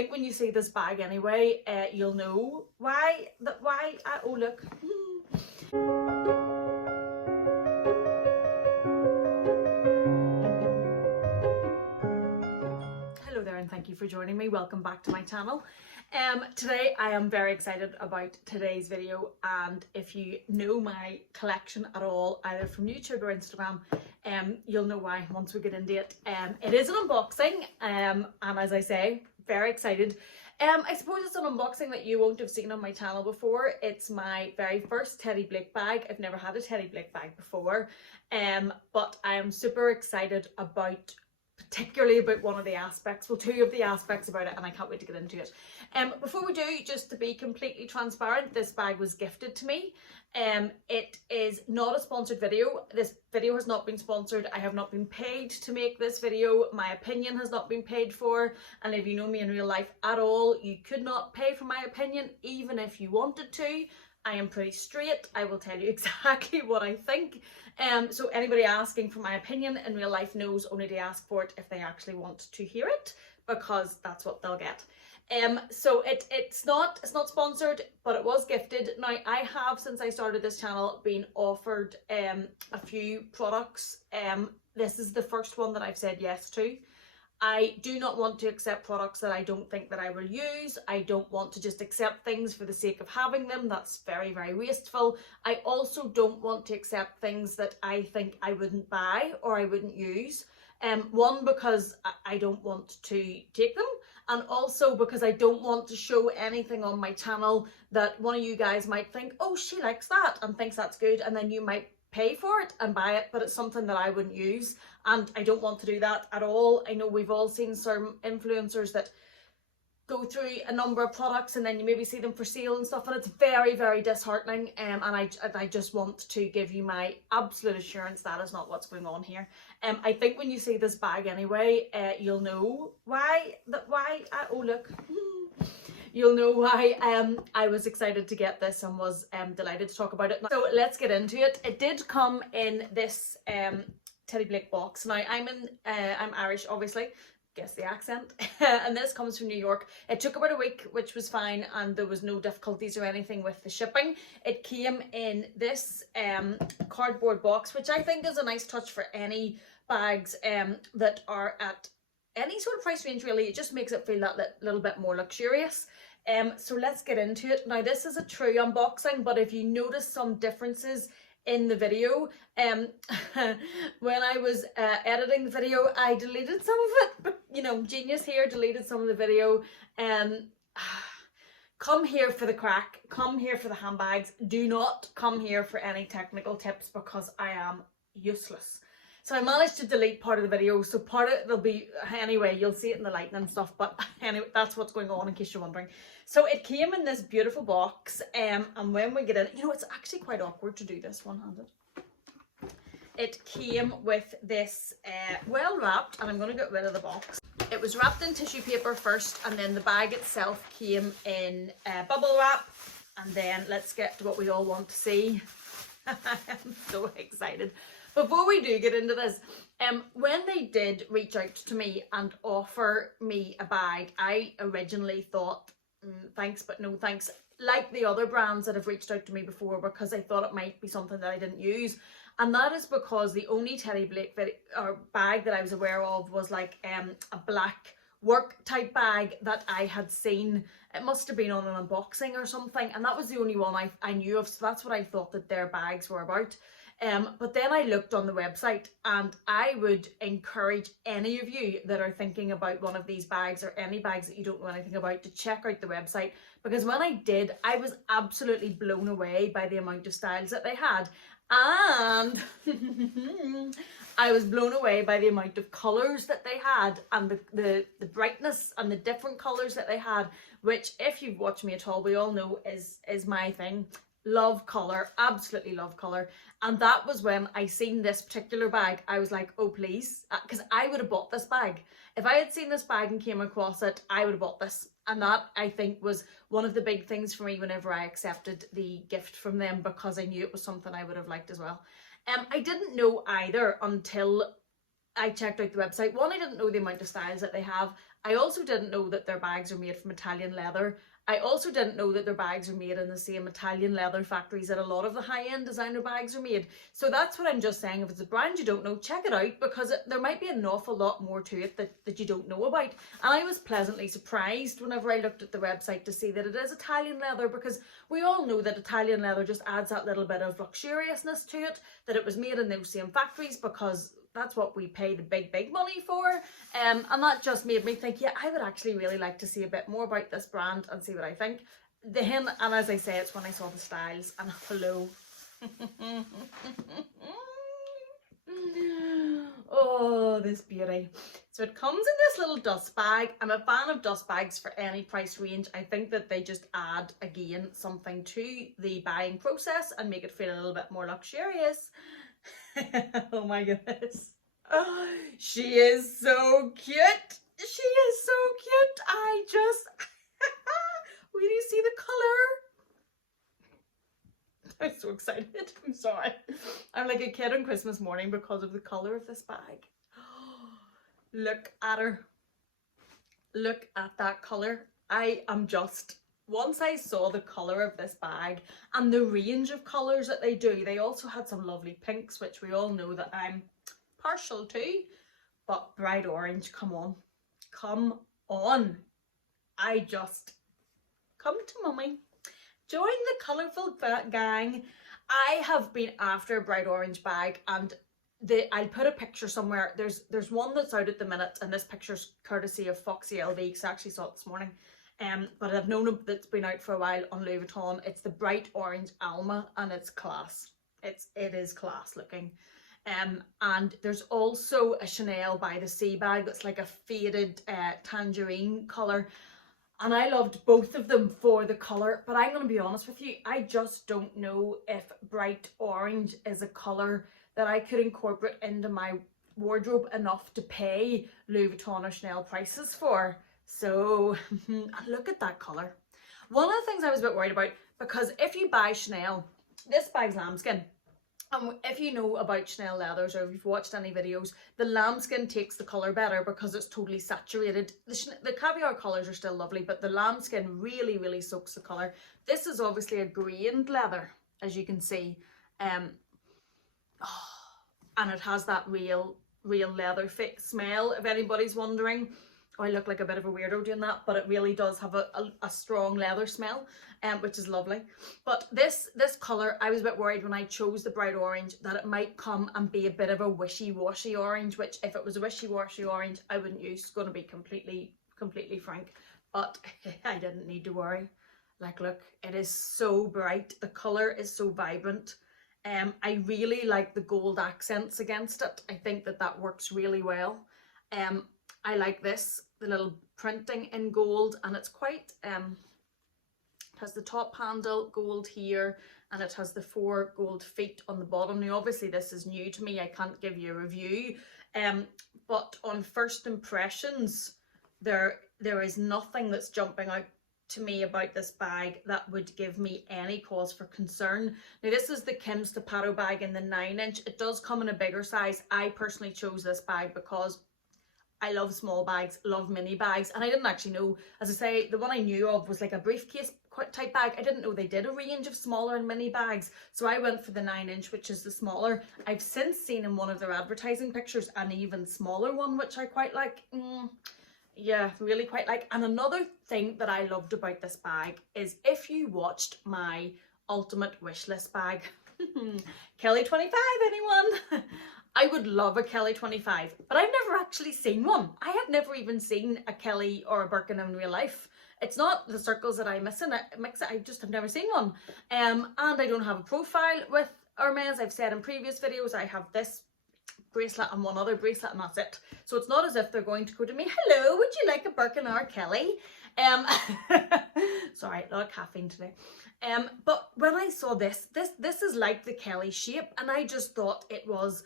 think when you see this bag anyway, you'll know why. Oh look. Hello there and thank you for joining me. Welcome back to my channel. Today I am very excited about today's video, and if you know my collection at all, either from YouTube or Instagram, you'll know why once we get into it. It is an unboxing, and as I say, very excited. I suppose it's an unboxing that you won't have seen on my channel before. It's my very first Teddy Blake bag. I've never had a Teddy Blake bag before, but I am super excited particularly about one of the aspects, well, two of the aspects about it, and I can't wait to get into it. Before we do, just to be completely transparent, this bag was gifted to me. It is not a sponsored video. This video has not been sponsored. I have not been paid to make this video. My opinion has not been paid for, and if you know me in real life at all, you could not pay for my opinion even if you wanted to. I am pretty straight. I will tell you exactly what I think. So anybody asking for my opinion in real life knows only to ask for it if they actually want to hear it, because that's what they'll get. So it's not sponsored, but it was gifted. Now I have, since I started this channel, been offered a few products. This is the first one that I've said yes to. I do not want to accept products that I don't think that I will use. I don't want to just accept things for the sake of having them. That's very, very wasteful. I also don't want to accept things that I think I wouldn't buy or I wouldn't use. One, because I don't want to take them, and also because I don't want to show anything on my channel that one of you guys might think, oh, she likes that and thinks that's good, and then you might pay for it and buy it, but it's something that I wouldn't use, and I don't want to do that at all. I know we've all seen some influencers that go through a number of products and then you maybe see them for sale and stuff, and it's very, very disheartening, and I just want to give you my absolute assurance that is not what's going on here. I think when you see this bag anyway, you'll know why. Oh look. You'll know why I was excited to get this and was delighted to talk about it. So let's get into it. It did come in this Teddy Blake box. Now I'm Irish, obviously, guess the accent, and this comes from New York. It took about a week, which was fine, and there was no difficulties or anything with the shipping. It came in this cardboard box, which I think is a nice touch for any bags that are at any sort of price range, really. It just makes it feel that little bit more luxurious. So let's get into it. Now this is a true unboxing, but if you notice some differences in the video, when I was editing the video, I deleted some of it, but you know, genius here, deleted some of the video. Come here for the crack, come here for the handbags, do not come here for any technical tips, because I am useless. So I managed to delete part of the video, so part of it will be, anyway, you'll see it in the lighting and stuff, but anyway, that's what's going on in case you're wondering. So it came in this beautiful box, and when we get in, you know, it's actually quite awkward to do this one-handed. It came with this well wrapped, and I'm going to get rid of the box. It was wrapped in tissue paper first, and then the bag itself came in bubble wrap, and then let's get to what we all want to see. I'm so excited. Before we do get into this, when they did reach out to me and offer me a bag, I originally thought, thanks but no thanks, like the other brands that have reached out to me before, because I thought it might be something that I didn't use. And that is because the only Teddy Blake bag that I was aware of was like a black work type bag that I had seen. It must have been on an unboxing or something, and that was the only one I knew of, so that's what I thought that their bags were about. But then I looked on the website, and I would encourage any of you that are thinking about one of these bags, or any bags that you don't know anything about, to check out the website, because when I did, I was absolutely blown away by the amount of styles that they had, and I was blown away by the amount of colours that they had, and the brightness and the different colours that they had, which, if you've watched me at all, we all know is my thing. Love colour, absolutely love colour. And that was when I seen this particular bag, I was like, oh please, because I would have bought this bag. If I had seen this bag and came across it, I would have bought this. And that, I think, was one of the big things for me whenever I accepted the gift from them, because I knew it was something I would have liked as well. I didn't know either until I checked out the website. One, I didn't know the amount of styles that they have, I also didn't know that their bags are made from Italian leather. I also didn't know that their bags are made in the same Italian leather factories that a lot of the high-end designer bags are made. So that's what I'm just saying. If it's a brand you don't know, check it out, because there might be an awful lot more to it that you don't know about. And I was pleasantly surprised whenever I looked at the website to see that it is Italian leather, because we all know that Italian leather just adds that little bit of luxuriousness to it, that it was made in those same factories, because that's what we pay the big money for. And that just made me think, yeah, I would actually really like to see a bit more about this brand and see what I think. And as I say, it's when I saw the styles, and hello. Oh, this beauty. So it comes in this little dust bag. I'm a fan of dust bags for any price range. I think that they just add, again, something to the buying process and make it feel a little bit more luxurious. Oh my goodness. Oh, she is so cute. She is so cute. I just will you see the color? I'm so excited. I'm sorry. I'm like a kid on Christmas morning because of the color of this bag. Look at her. Look at that color. I am just, once I saw the colour of this bag and the range of colours that they do, they also had some lovely pinks, which we all know that I'm partial to, but bright orange, come on. Come on. I just, come to mummy. Join the colourful gang. I have been after a bright orange bag, and I'll put a picture somewhere. There's one that's out at the minute, and this picture's courtesy of Foxy LV, because I actually saw it this morning. But I've known that's been out for a while on Louis Vuitton. It's the bright orange Alma, and it's class. It is class looking. And there's also a Chanel by the Sea bag that's like a faded tangerine colour. And I loved both of them for the colour, but I'm going to be honest with you, I just don't know if bright orange is a colour that I could incorporate into my wardrobe enough to pay Louis Vuitton or Chanel prices for. So look at that colour. One of the things I was a bit worried about, because if you buy Chanel, this bag's lambskin. If you know about Chanel leathers, or if you've watched any videos, the lambskin takes the colour better because it's totally saturated. The caviar colours are still lovely, but the lambskin really soaks the colour. This is obviously a grained leather, as you can see. And it has that real leather smell, if anybody's wondering. Oh, I look like a bit of a weirdo doing that, but it really does have a strong leather smell, which is lovely. But this colour, I was a bit worried when I chose the bright orange that it might come and be a bit of a wishy-washy orange, which if it was a wishy-washy orange, I wouldn't use. It's going to be completely frank. But I didn't need to worry. Like, look, it is so bright. The colour is so vibrant. I really like the gold accents against it. I think that works really well. I like this, the little printing in gold, and it's quite, it has the top handle gold here, and it has the 4 gold feet on the bottom. Now obviously this is new to me, I can't give you a review, but on first impressions, there is nothing that's jumping out to me about this bag that would give me any cause for concern. Now this is the Kim Stapato bag in the 9-inch. It does come in a bigger size. I personally chose this bag because I love small bags, love mini bags, and I didn't actually know, as I say, the one I knew of was like a briefcase type bag. I didn't know they did a range of smaller and mini bags, so I went for the 9-inch, which is the smaller. I've since seen in one of their advertising pictures an even smaller one, which I quite like. Yeah, really quite like. And another thing that I loved about this bag is if you watched my ultimate wish list bag, Kelly 25, anyone? I would love a Kelly 25, but I've never actually seen one. I have never even seen a Kelly or a Birkin in real life. It's not the circles that I mix it. I just have never seen one. And I don't have a profile with Hermes. I've said in previous videos, I have this bracelet and one other bracelet, and that's it. So it's not as if they're going to go to me, hello, would you like a Birkin or a Kelly? Sorry, a lot of caffeine today. But when I saw this is like the Kelly shape, and I just thought it was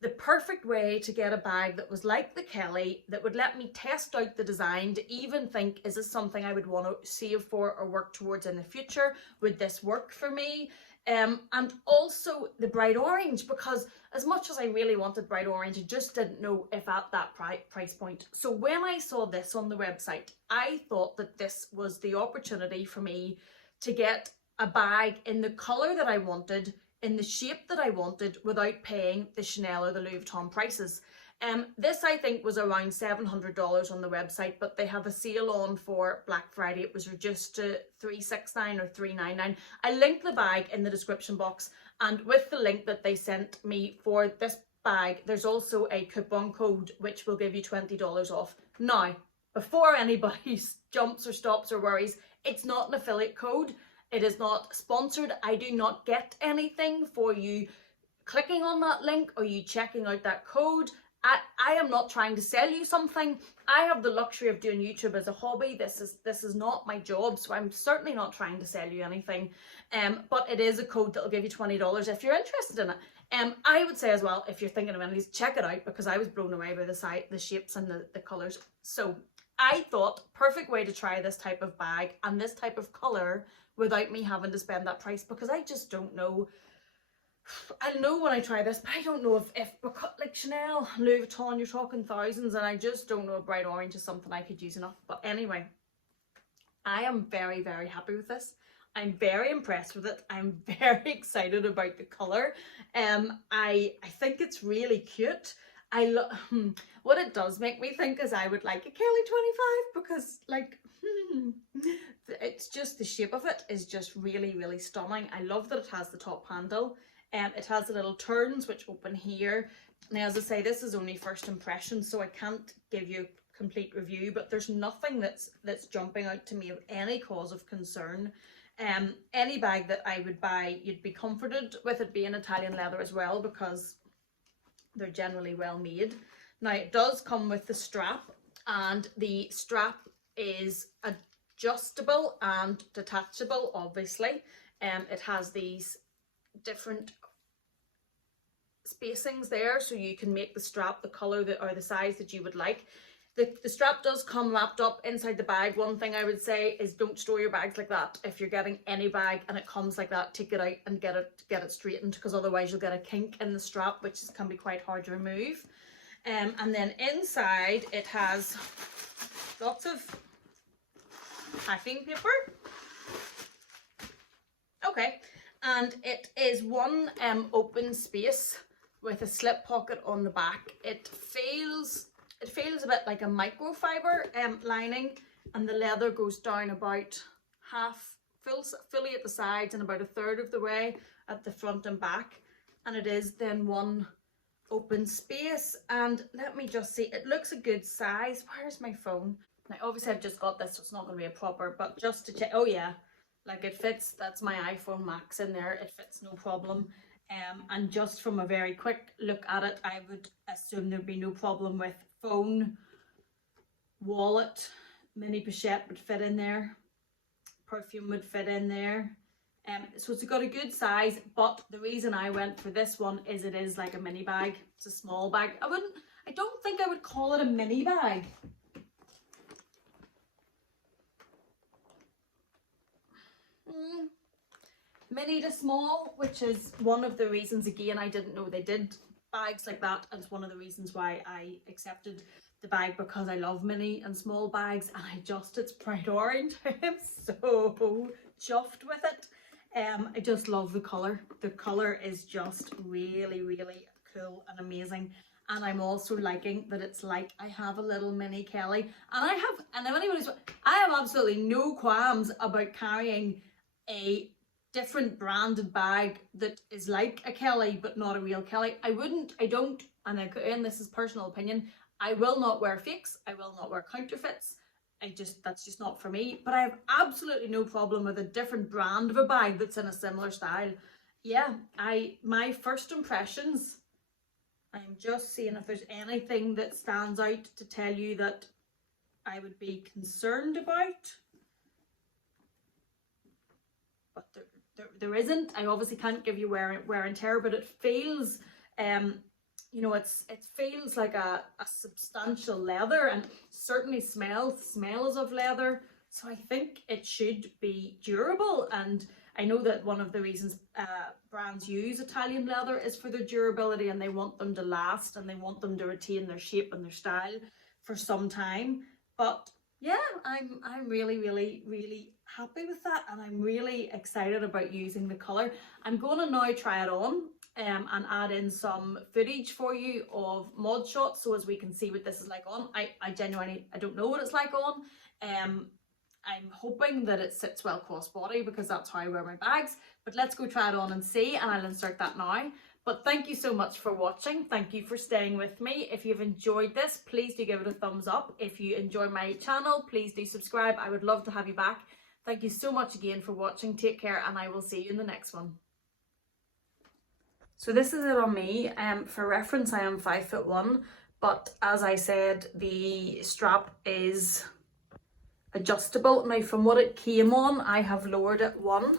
the perfect way to get a bag that was like the Kelly, that would let me test out the design, to even think, is this something I would want to save for or work towards in the future? Would this work for me? And also the bright orange, because as much as I really wanted bright orange, I just didn't know if at that price point. So when I saw this on the website, I thought that this was the opportunity for me to get a bag in the colour that I wanted, in the shape that I wanted, without paying the Chanel or the Louis Vuitton prices. This I think was around $700 on the website, but they have a sale on for Black Friday. It was reduced to $369 or $399. I linked the bag in the description box, and with the link that they sent me for this bag, there's also a coupon code which will give you $20 off. Now, before anybody jumps or stops or worries, it's not an affiliate code. It is not sponsored. I do not get anything for you clicking on that link or you checking out that code. I am not trying to sell you something. I have the luxury of doing YouTube as a hobby. This is not my job, so I'm certainly not trying to sell you anything. But it is a code that will give you $20 if you're interested in it. I would say as well, if you're thinking of any of these, check it out, because I was blown away by the shapes and the colours. So I thought, perfect way to try this type of bag and this type of colour without me having to spend that price, because I just don't know. I know when I try this, but I don't know if because like Chanel, Louis Vuitton, you're talking thousands, and I just don't know if bright orange is something I could use enough. But anyway, I am very, very happy with this. I'm very impressed with it. I'm very excited about the colour. I think it's really cute. What it does make me think is I would like a Kelly 25, because like it's just the shape of it is just really, really stunning. I love that it has the top handle. It has the little turns which open here. Now, as I say, this is only first impression, so I can't give you a complete review, but there's nothing that's jumping out to me of any cause of concern. Any bag that I would buy, you'd be comforted with it being Italian leather as well, because they're generally well made. Now, it does come with the strap, and the strap is adjustable and detachable, obviously. It has these different spacings there, so you can make the strap the colour or the size that you would like. The strap does come wrapped up inside the bag. One thing I would say is don't store your bags like that. If you're getting any bag and it comes like that, take it out and get it straightened, because otherwise you'll get a kink in the strap, which can be quite hard to remove. And then inside it has lots of packing paper. Okay, and it is one open space with a slip pocket on the back. It feels a bit like a microfiber lining, and the leather goes down about fully at the sides and about a third of the way at the front and back, and it is then one open space. And let me just see, it looks a good size. Where's my phone? Now obviously I've just got this, so it's not going to be a proper, but just to check, oh yeah, like it fits. That's my iPhone Max in there, it fits no problem. And just from a very quick look at it, I would assume there'd be no problem with phone, wallet, mini pochette would fit in there, perfume would fit in there. So it's got a good size, but the reason I went for this one is it is like a mini bag. It's a small bag. I don't think I would call it a mini bag. Mini to small, which is one of the reasons, again, I didn't know they did bags like that, and it's one of the reasons why I accepted the bag, because I love mini and small bags, and it's bright orange. I am so chuffed with it. I just love the colour. The colour is just really, really cool and amazing. And I'm also liking that it's like I have a little mini Kelly, and I have absolutely no qualms about carrying a different branded bag that is like a Kelly but not a real Kelly. And this is personal opinion, I will not wear fakes, I will not wear counterfeits. That's just not for me. But I have absolutely no problem with a different brand of a bag that's in a similar style. Yeah, my first impressions, I'm just seeing if there's anything that stands out to tell you that I would be concerned about. But there isn't. I obviously can't give you wear and tear, but it feels, you know, it feels like a substantial leather, and certainly smells of leather. So I think it should be durable, and I know that one of the reasons brands use Italian leather is for their durability, and they want them to last and they want them to retain their shape and their style for some time. But yeah, I'm really happy with that, and I'm really excited about using the colour. I'm going to now try it on and add in some footage for you of mod shots so as we can see what this is like on. I genuinely, I don't know what it's like on. I'm hoping that it sits well crossbody because that's how I wear my bags, but let's go try it on and see, and I'll insert that now. But thank you so much for watching. Thank you for staying with me. If you've enjoyed this, please do give it a thumbs up. If you enjoy my channel, please do subscribe. I would love to have you back. Thank you so much again for watching. Take care, and I will see you in the next one. So this is it on me. For reference, I am 5'1", but as I said, the strap is adjustable. Now from what it came on, I have lowered it one,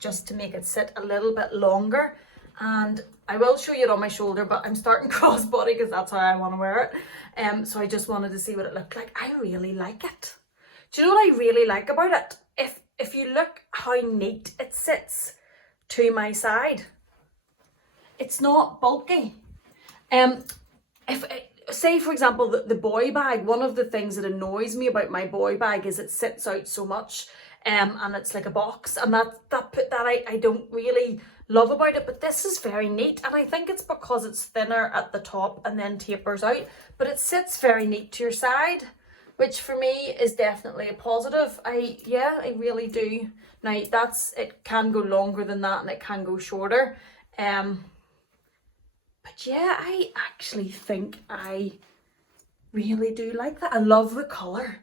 just to make it sit a little bit longer, and I will show you it on my shoulder, but I'm starting crossbody because that's how I want to wear it. So I just wanted to see what it looked like. I really like it. Do you know what I really like about it? If you look how neat it sits to my side, it's not bulky. Say for example the boy bag, one of the things that annoys me about my boy bag is it sits out so much, and it's like a box, and that I don't really love about it. But this is very neat, and I think it's because it's thinner at the top and then tapers out, but it sits very neat to your side, which for me is definitely a positive. I really do. Now it can go longer than that and it can go shorter, but yeah, I actually think I really do like that. I love the colour.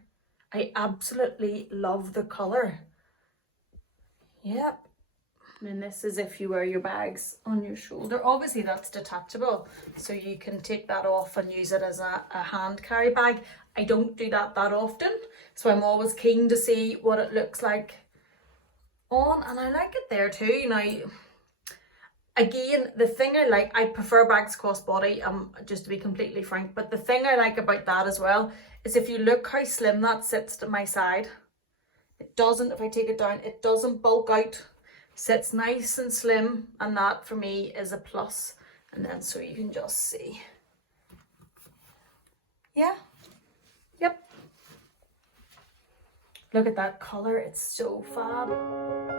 I absolutely love the colour. Yep. And this is if you wear your bags on your shoulder. Obviously that's detachable, so you can take that off and use it as a hand carry bag. I don't do that often, so I'm always keen to see what it looks like on, and I like it there too. Now again, the thing I prefer bags crossbody, just to be completely frank, but the thing I like about that as well is if you look how slim that sits to my side, it doesn't, if I take it down, it doesn't bulk out, sits nice and slim, and that for me is a plus. And then so you can just see, yeah, yep, look at that colour, it's so fab.